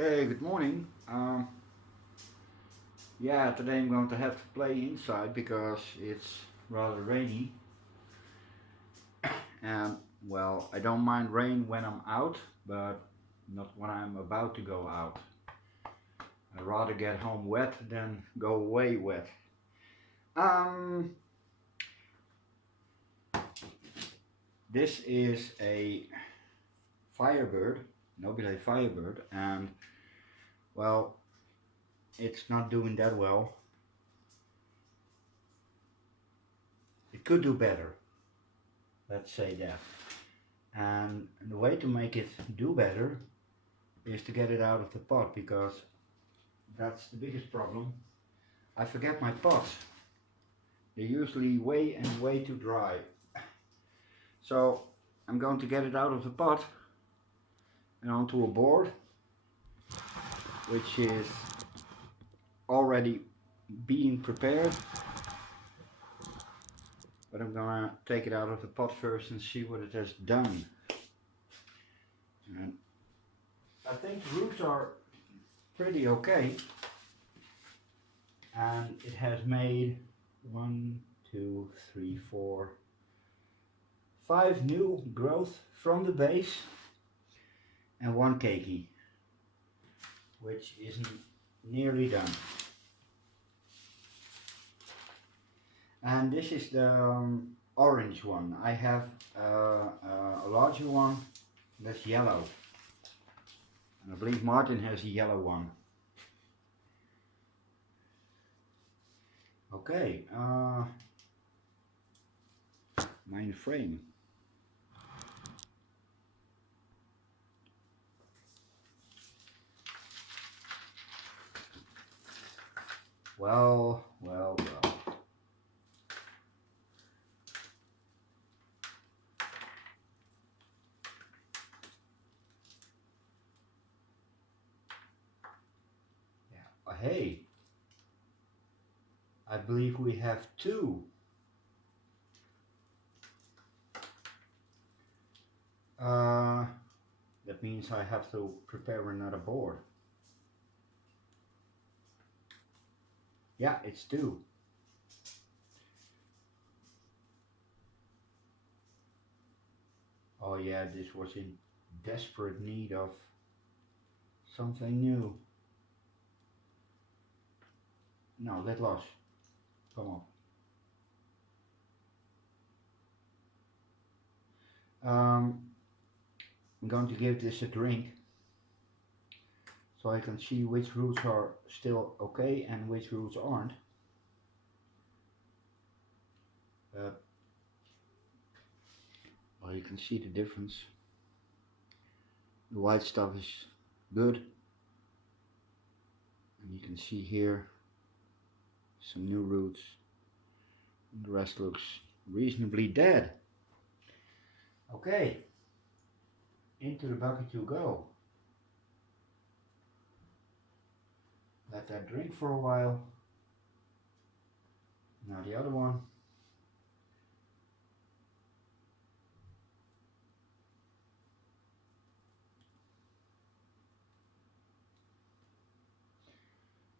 Okay, good morning. Yeah, today I'm going to have to play inside because it's rather rainy. And well, I don't mind rain when I'm out, but not when I'm about to go out. I'd rather get home wet than go away wet. This is a Firebird, Nobile Firebird, and well, it's not doing that well. It could do better, let's say that. And the way to make it do better is to get it out of the pot, because that's the biggest problem. I forget my pots. They're usually way too dry. So I'm going to get it out of the pot and onto a board which is already being prepared. But I'm gonna take it out of the pot first and see what it has done. And I think the roots are pretty okay. And it has made 1, 2, 3, 4, 5 new growth from the base and 1 keiki, which isn't nearly done. And this is the orange one. I have a larger one that's yellow. And I believe Martin has a yellow one. Okay, main frame. Well. Yeah. Hey, I believe we have 2. That means I have to prepare another board. Yeah, it's 2. Oh yeah, this was in desperate need of something new. No, let loss. Come on. I'm going to give this a drink so I can see which roots are still okay and which roots aren't. Well, you can see the difference. The white stuff is good, and you can see here some new roots. The rest looks reasonably dead. Okay, into the bucket you go. Let that drink for a while. Now the other one.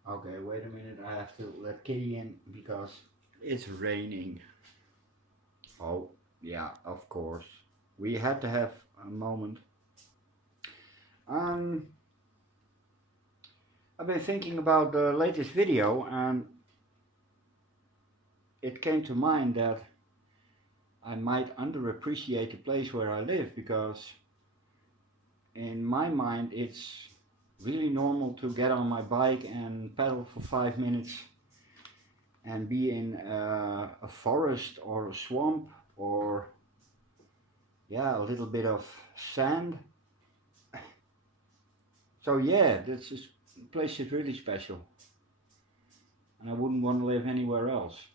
Okay, wait a minute, I have to let Kitty in because it's raining. Oh, yeah, of course. We had to have a moment. I've been thinking about the latest video, and it came to mind that I might underappreciate the place where I live, because in my mind it's really normal to get on my bike and pedal for 5 minutes and be in a forest or a swamp, or yeah, a little bit of sand. So yeah, this place is really special, and I wouldn't want to live anywhere else.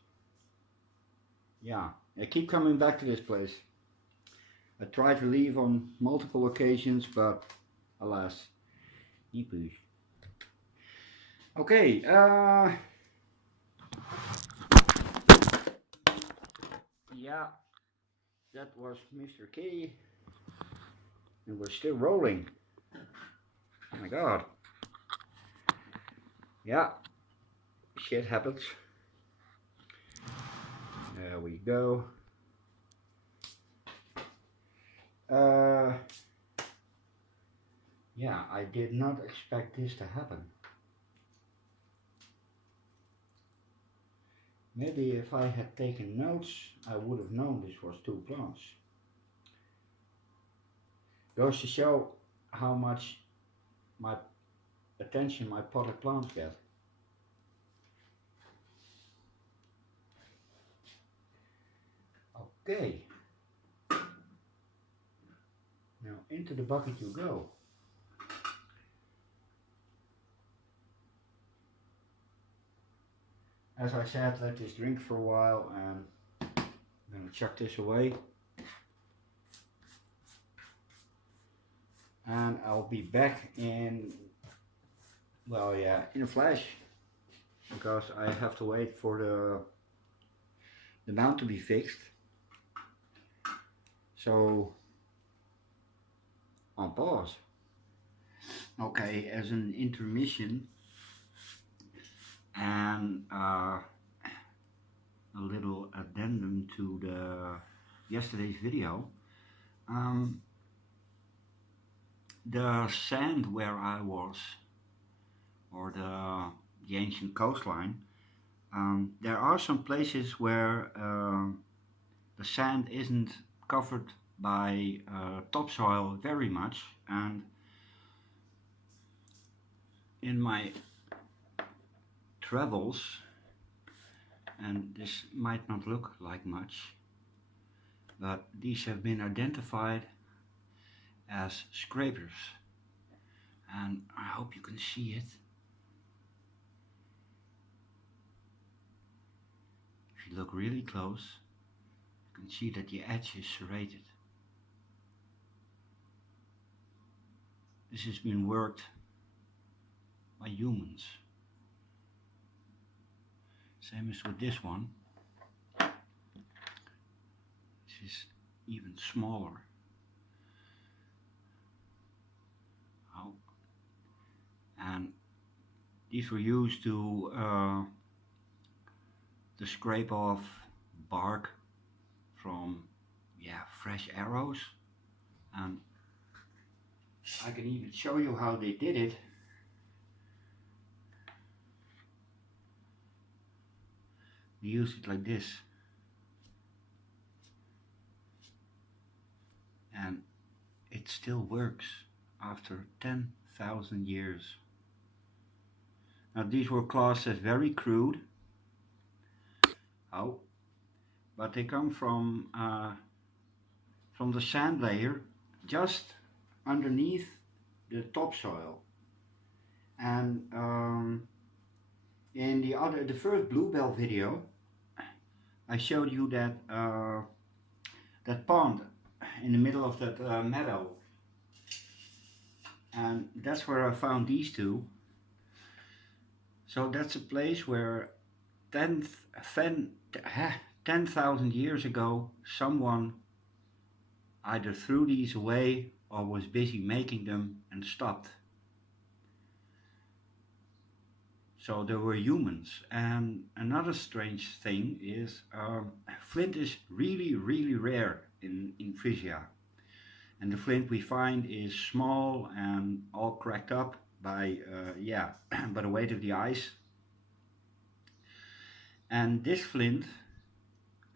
Yeah, I keep coming back to this place. I tried to leave on multiple occasions, but alas, niet. Okay, yeah, that was Mr. K, and we're still rolling. Oh my god. Yeah, shit happens. There we go. Yeah, I did not expect this to happen. Maybe if I had taken notes, I would have known this was two plants. Goes to show how much my attention my potted plants get. Okay, now into the bucket you go. As I said, let this drink for a while and I'm gonna chuck this away. And I'll be back in, well, yeah, in a flash, because I have to wait for the mount to be fixed. So on pause. Okay, as an intermission and a little addendum to yesterday's video, the sand where I was, or the ancient coastline, there are some places where the sand isn't covered by topsoil very much, and in my travels, and this might not look like much, but these have been identified as scrapers, and I hope you can see it. If you look really close, you can see that the edge is serrated. This has been worked by humans. Same as with this one. This is even smaller. Oh. And these were used to scrape off bark from, yeah, fresh arrows. And I can even show you how they did it. They used it like this. And it still works after 10,000 years. Now these were classed as very crude. Oh, but they come from the sand layer just underneath the topsoil. And in the first bluebell video, I showed you that that pond in the middle of that meadow, and that's where I found these two. So that's a place where 10,000 years ago someone either threw these away or was busy making them and stopped. So there were humans. And another strange thing is flint is really rare in Frisia, and the flint we find is small and all cracked up by by the weight of the ice. And this flint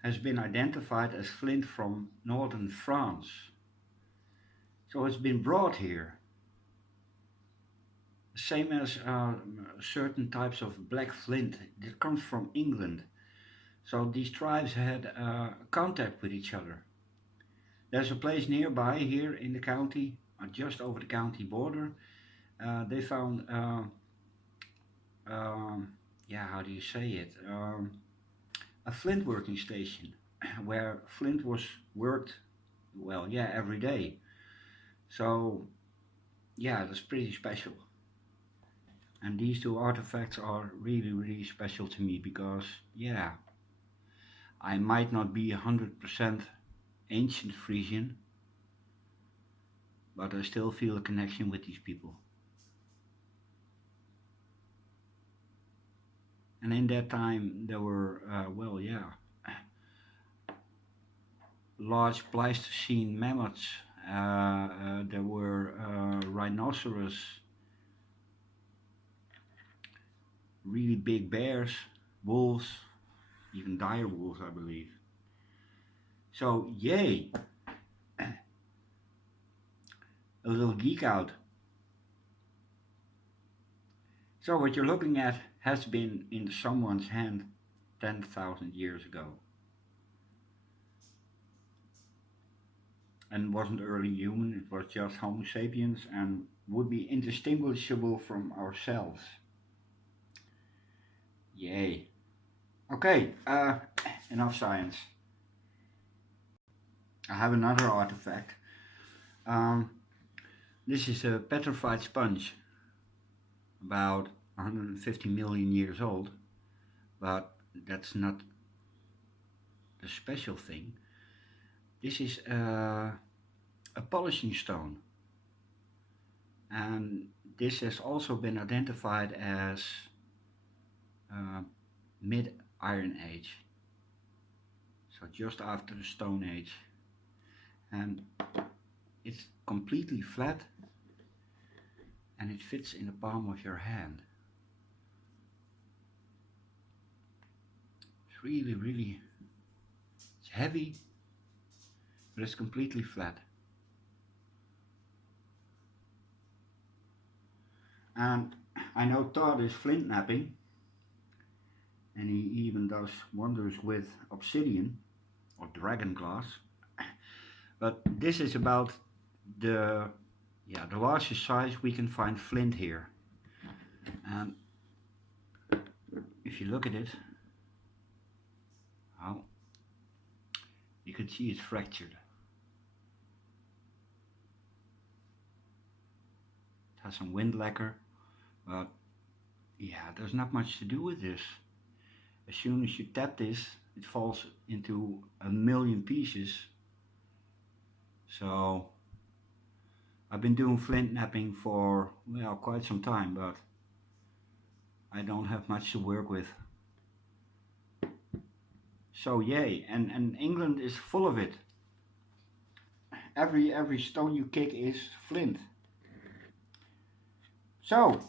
has been identified as flint from northern France. So it's been brought here. Same as certain types of black flint that comes from England. So these tribes had contact with each other. There's a place nearby here in the county, just over the county border. They found, how do you say it? A flint working station where flint was worked, well, yeah, every day. So, yeah, that's pretty special. And these two artifacts are really special to me because, yeah, I might not be 100% ancient Frisian, but I still feel a connection with these people. And in that time there were, well, yeah, large Pleistocene mammoths, there were rhinoceros, really big bears, wolves, even dire wolves, I believe. So, yay! A little geek out. So what you're looking at has been in someone's hand 10,000 years ago. And wasn't early human, it was just Homo sapiens and would be indistinguishable from ourselves. Yay. Okay, enough science. I have another artifact. This is a petrified sponge, about 150 million years old, but that's not the special thing. This is a polishing stone, and this has also been identified as mid-Iron Age, so just after the Stone Age, and it's completely flat and it fits in the palm of your hand. It's really, it's heavy, but it's completely flat. And I know Todd is flint knapping, and he even does wonders with obsidian or dragon glass. But this is about the largest size we can find flint here. And if you look at it, well, you can see it's fractured. It has some wind lacquer, but yeah, there's not much to do with this. As soon as you tap this, it falls into a million pieces. So I've been doing flint knapping for, well, quite some time, but I don't have much to work with. So yay, and England is full of it. Every stone you kick is flint. So,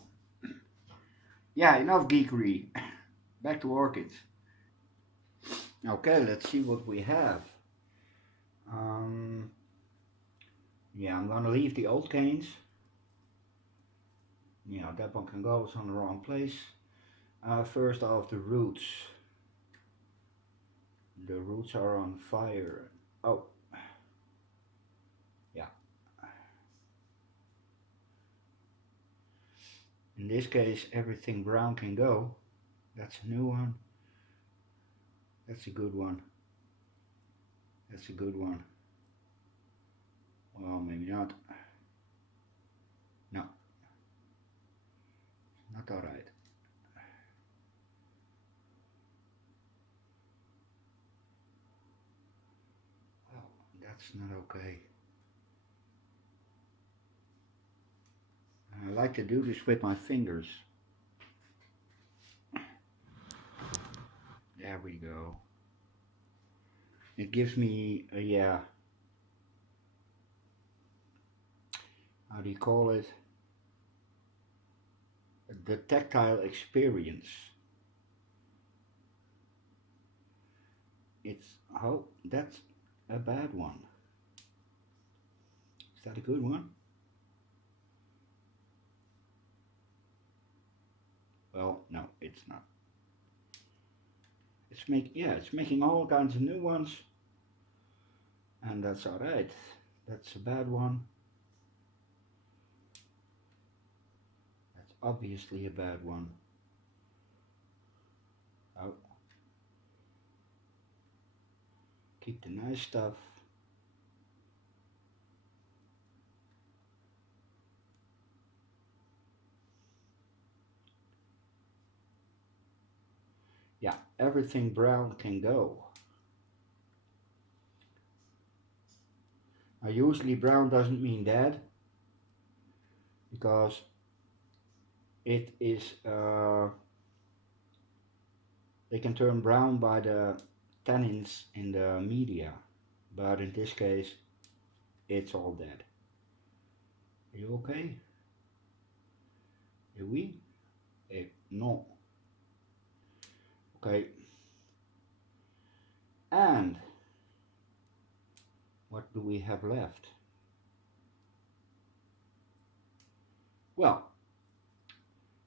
yeah, enough geekery. Back to orchids. Okay, let's see what we have. Yeah, I'm gonna leave the old canes. Yeah, that one can go, it's on the wrong place. First off, the roots. The roots are on fire. Oh, yeah. In this case, everything brown can go. That's a new one. That's a good one. That's a good one. Well, maybe not. No. Not alright. Well, that's not okay. I like to do this with my fingers. There we go. It gives me a, yeah, how do you call it? The tactile experience. It's, oh, that's a bad one. Is that a good one? Well, no, it's not. It's making all kinds of new ones, and that's alright. That's a bad one. That's obviously a bad one. Oh. Keep the nice stuff. Yeah, everything brown can go. Now usually brown doesn't mean dead, because it is they can turn brown by the tannins in the media, but in this case it's all dead. Are you okay? Et oui? Et non. Okay. And what do we have left? Well,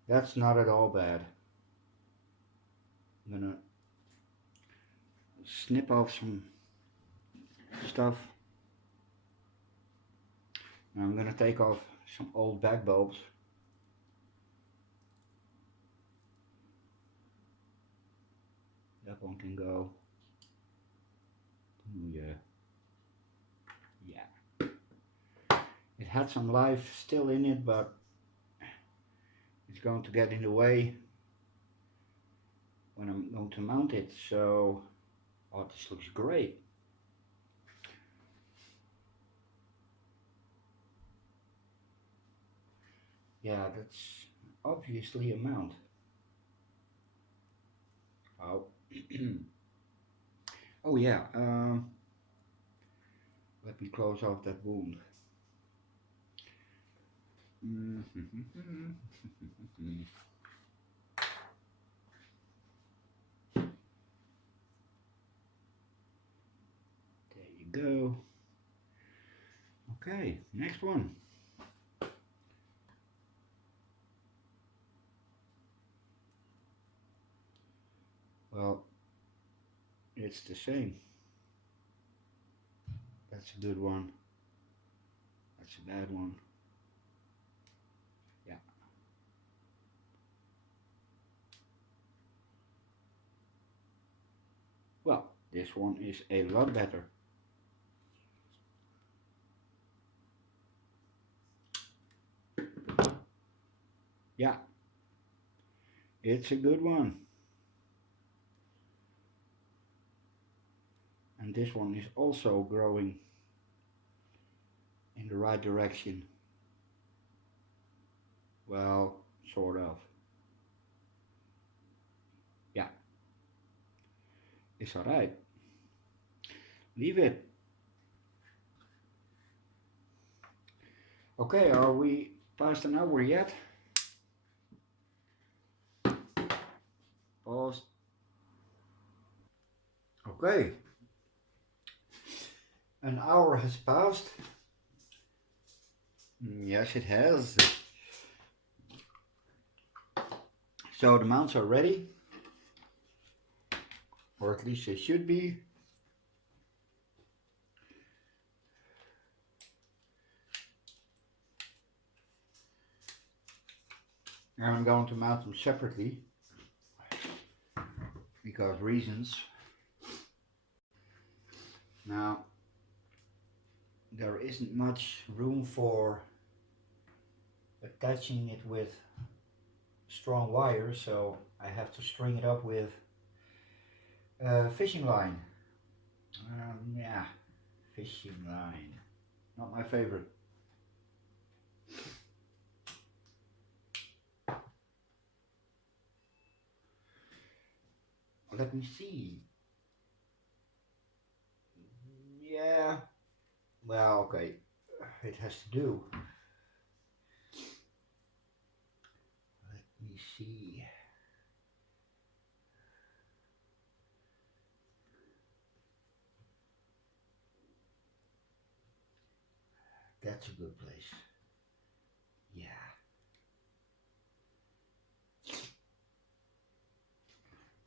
that's not at all bad. I'm gonna snip off some stuff. And I'm gonna take off some old back bulbs. That one can go. Yeah. Yeah. It had some life still in it, but it's going to get in the way when I'm going to mount it. So, oh, this looks great. Yeah, that's obviously a mount. Oh. Oh yeah, let me close off that wound. There you go. Okay, next one. Well, it's the same. That's a good one. That's a bad one. Yeah. Well, this one is a lot better. Yeah. It's a good one. And this one is also growing in the right direction. Well, sort of. Yeah. It's alright. Leave it. Okay, are we past an hour yet? Pause. Okay. An hour has passed. Yes, it has. So the mounts are ready. Or at least they should be. And I'm going to mount them separately. Because reasons. Now, there isn't much room for attaching it with strong wire, so I have to string it up with fishing line. Yeah, fishing line. Not my favorite. Let me see. Yeah. Well, okay. It has to do. Let me see. That's a good place. Yeah.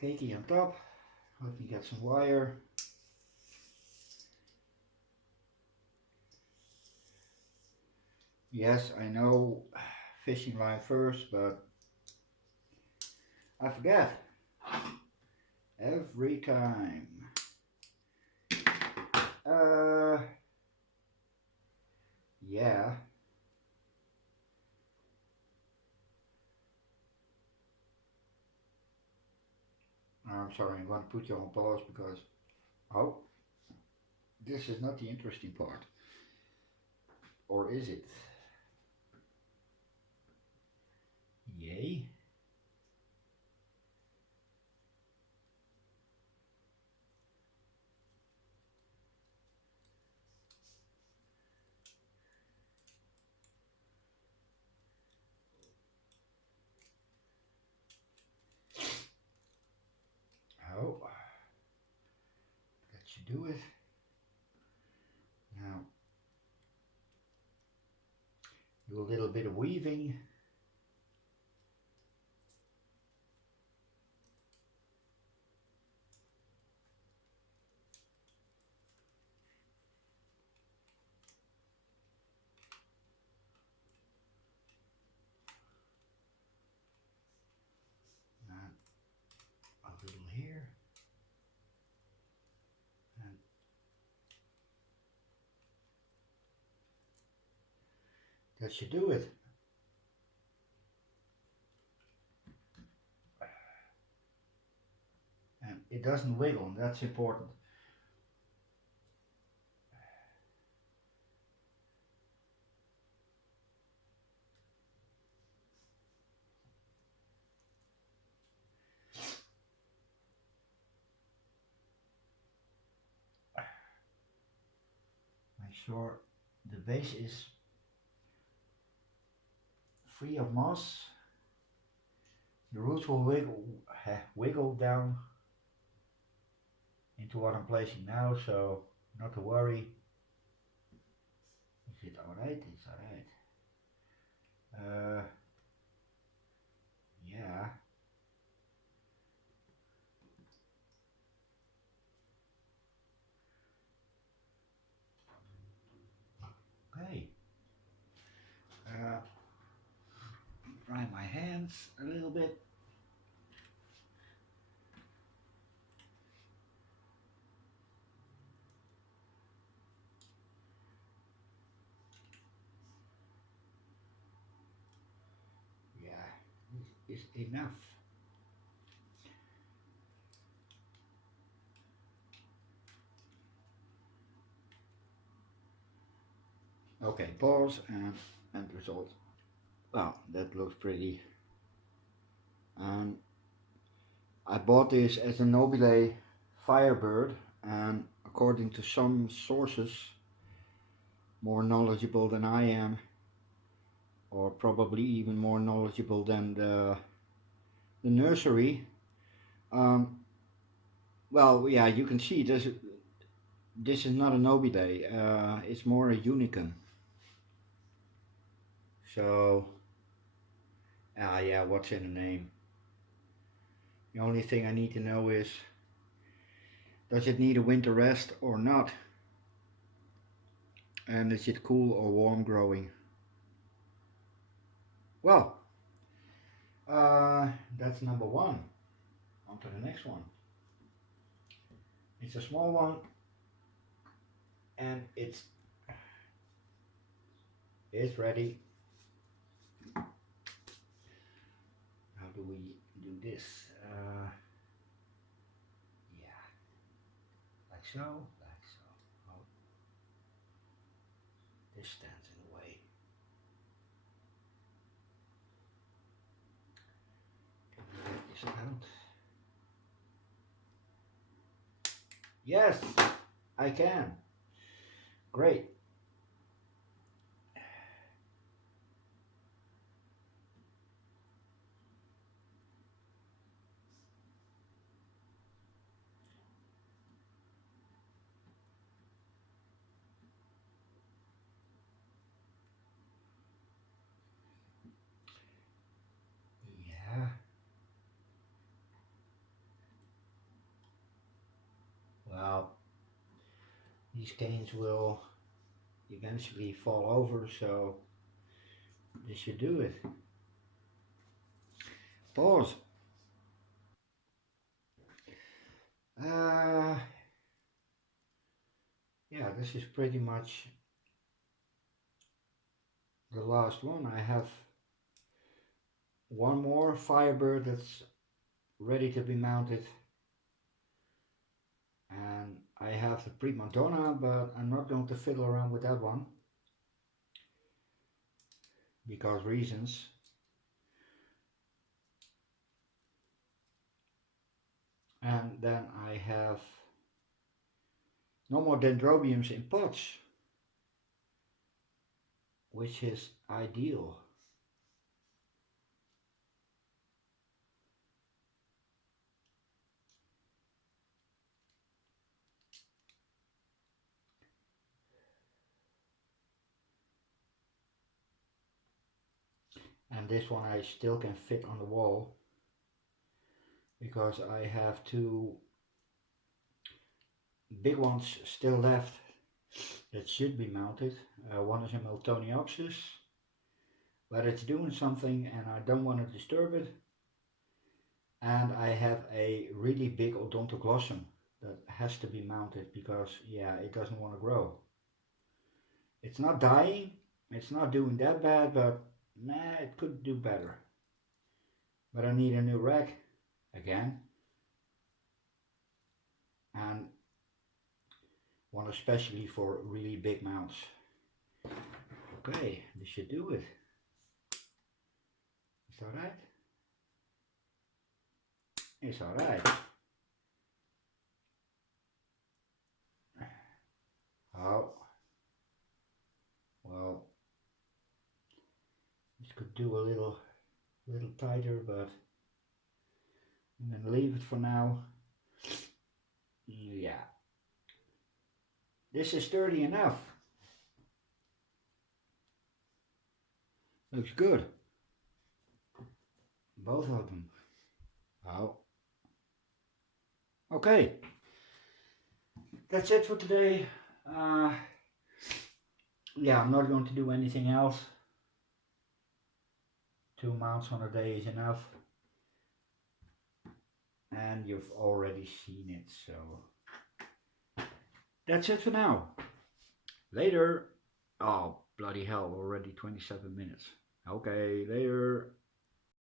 Cakey on top. Let me get some wire. Yes, I know fishing line first, but I forget every time. Yeah. I'm sorry, I'm going to put you on pause because, oh, this is not the interesting part. Or is it? Yay. should do it. Now do a little bit of weaving. And a little here. And that should do it. And it doesn't wiggle, and that's important. Make sure the base is free of moss. The roots will wiggle down into what I'm placing now, so not to worry. Is it alright? It's alright. Yeah. Okay. Dry my hands a little bit. Yeah, this is enough. Okay, pause and end result. Well, that looks pretty. I bought this as a Nobile Firebird, and according to some sources more knowledgeable than I am, or probably even more knowledgeable than the nursery, well, yeah, you can see this is not a Nobile, it's more a Unicum. So, yeah, what's in the name? The only thing I need to know is, does it need a winter rest or not? And is it cool or warm growing? Well, that's number one. On to the next one. It's a small one, and it's ready. How do we do this? Yeah, like so, like so. Oh, this stands in the way. Can we get this out? Yes, I can. Great. Yeah. Well, these canes will eventually fall over, so this should do it. Pause. Yeah, this is pretty much the last one. I have one more Firebird that's ready to be mounted, and I have the prima donna, but I'm not going to fiddle around with that one because reasons. And then I have no more dendrobiums in pots, which is ideal. and this one I still can fit on the wall because I have two big ones still left that should be mounted. One is a Miltoniopsis, but it's doing something and I don't want to disturb it. And I have a really big Odontoglossum that has to be mounted because, yeah, it doesn't want to grow. It's not dying, it's not doing that bad, but nah, it could do better. But I need a new rack again, and one especially for really big mounts. Okay, this should do it. Is that right? It's alright. Oh, well, this could do a little tighter, but I'm gonna leave it for now. Yeah, this is sturdy enough. Looks good. Both of them. Oh. Okay. That's it for today. Yeah, I'm not going to do anything else. 2 mounts on a day is enough. And you've already seen it, so that's it for now. Later. Oh, bloody hell, already 27 minutes. Okay, later.